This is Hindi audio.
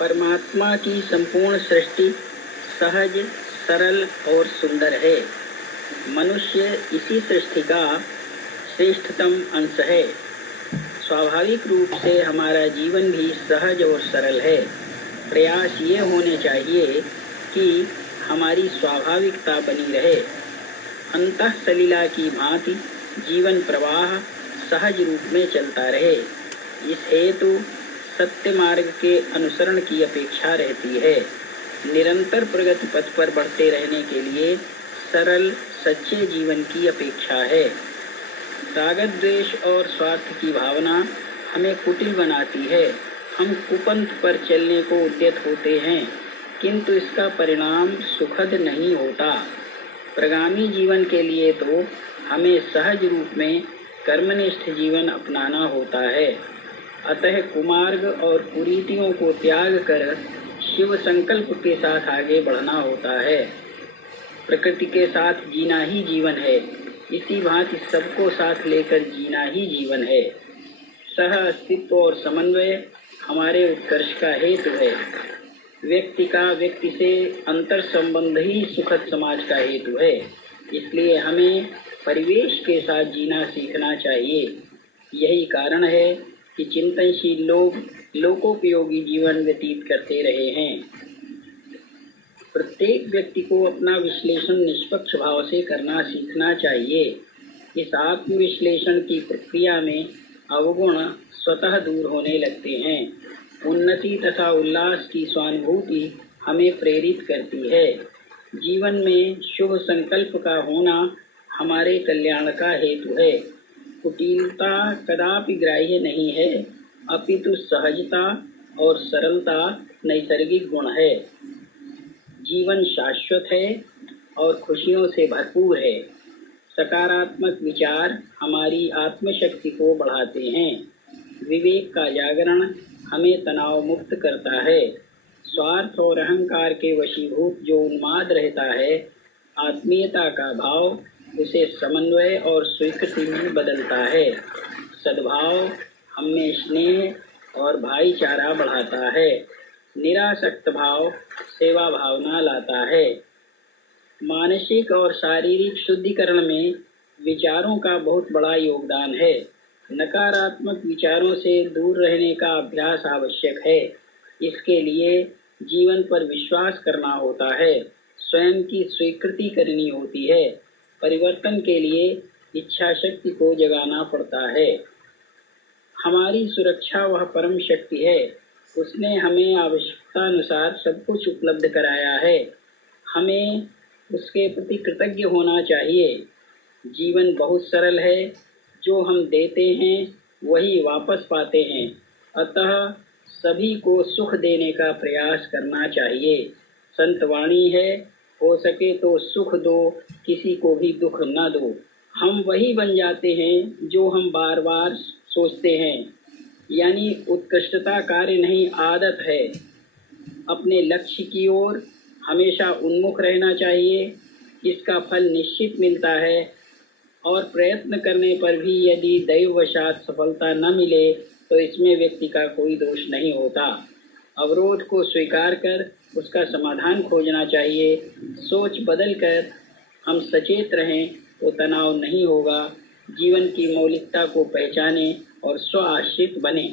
परमात्मा की संपूर्ण सृष्टि सहज, सरल और सुंदर है। मनुष्य इसी सृष्टि का श्रेष्ठतम अंश है। स्वाभाविक रूप से हमारा जीवन भी सहज और सरल है। प्रयास ये होने चाहिए कि हमारी स्वाभाविकता बनी रहे। अंतः सलीला की भांति जीवन प्रवाह सहज रूप में चलता रहे। इस हेतु सत्य मार्ग के अनुसरण की अपेक्षा रहती है। निरंतर प्रगति पथ पर बढ़ते रहने के लिए सरल सच्चे जीवन की अपेक्षा है। राग द्वेष और स्वार्थ की भावना हमें कुटिल बनाती है। हम कुपंथ पर चलने को उद्यत होते हैं, किंतु इसका परिणाम सुखद नहीं होता। प्रगामी जीवन के लिए तो हमें सहज रूप में कर्मनिष्ठ जीवन अपनाना होता है। अतः कुमार्ग और कुरीतियों को त्याग कर शिव संकल्प के साथ आगे बढ़ना होता है। प्रकृति के साथ जीना ही जीवन है। इसी भांति सबको साथ लेकर जीना ही जीवन है। सह अस्तित्व और समन्वय हमारे उत्कर्ष का हेतु है। व्यक्ति का व्यक्ति से अंतर संबंध ही सुखद समाज का हेतु है। इसलिए हमें परिवेश के साथ जीना सीखना चाहिए। यही कारण है कि चिंतनशील लोग लोकोपयोगी जीवन व्यतीत करते रहे हैं। प्रत्येक व्यक्ति को अपना विश्लेषण निष्पक्ष भाव से करना सीखना चाहिए। इस आत्मविश्लेषण की प्रक्रिया में अवगुण स्वतः दूर होने लगते हैं। उन्नति तथा उल्लास की स्वानुभूति हमें प्रेरित करती है। जीवन में शुभ संकल्प का होना हमारे कल्याण का हेतु है। कुटिलता कदापि ग्राह्य नहीं है, अपितु सहजता और सरलता नैसर्गिक गुण है। जीवन शाश्वत है और खुशियों से भरपूर है। सकारात्मक विचार हमारी आत्मशक्ति को बढ़ाते हैं। विवेक का जागरण हमें तनाव मुक्त करता है। स्वार्थ और अहंकार के वशीभूत जो उन्माद रहता है, आत्मीयता का भाव उसे समन्वय और स्वीकृति में बदलता है। सद्भाव हमें स्नेह और भाईचारा बढ़ाता है। निरासक्त भाव सेवा भावना लाता है। मानसिक और शारीरिक शुद्धिकरण में विचारों का बहुत बड़ा योगदान है। नकारात्मक विचारों से दूर रहने का अभ्यास आवश्यक है। इसके लिए जीवन पर विश्वास करना होता है। स्वयं की स्वीकृति करनी होती है। परिवर्तन के लिए इच्छा शक्ति को जगाना पड़ता है। हमारी सुरक्षा वह परम शक्ति है। उसने हमें आवश्यकता अनुसार सब कुछ उपलब्ध कराया है। हमें उसके प्रति कृतज्ञ होना चाहिए। जीवन बहुत सरल है। जो हम देते हैं वही वापस पाते हैं। अतः सभी को सुख देने का प्रयास करना चाहिए। संतवाणी है, हो सके तो सुख दो, किसी को भी दुख न दो। हम वही बन जाते हैं जो हम बार बार सोचते हैं। यानी उत्कृष्टता कार्य नहीं, आदत है। अपने लक्ष्य की ओर हमेशा उन्मुख रहना चाहिए। इसका फल निश्चित मिलता है और प्रयत्न करने पर भी यदि दैववशात सफलता न मिले तो इसमें व्यक्ति का कोई दोष नहीं होता। अवरोध को स्वीकार कर उसका समाधान खोजना चाहिए। सोच बदल कर हम सचेत रहें तो तनाव नहीं होगा। जीवन की मौलिकता को पहचानें और स्व आश्रित बने।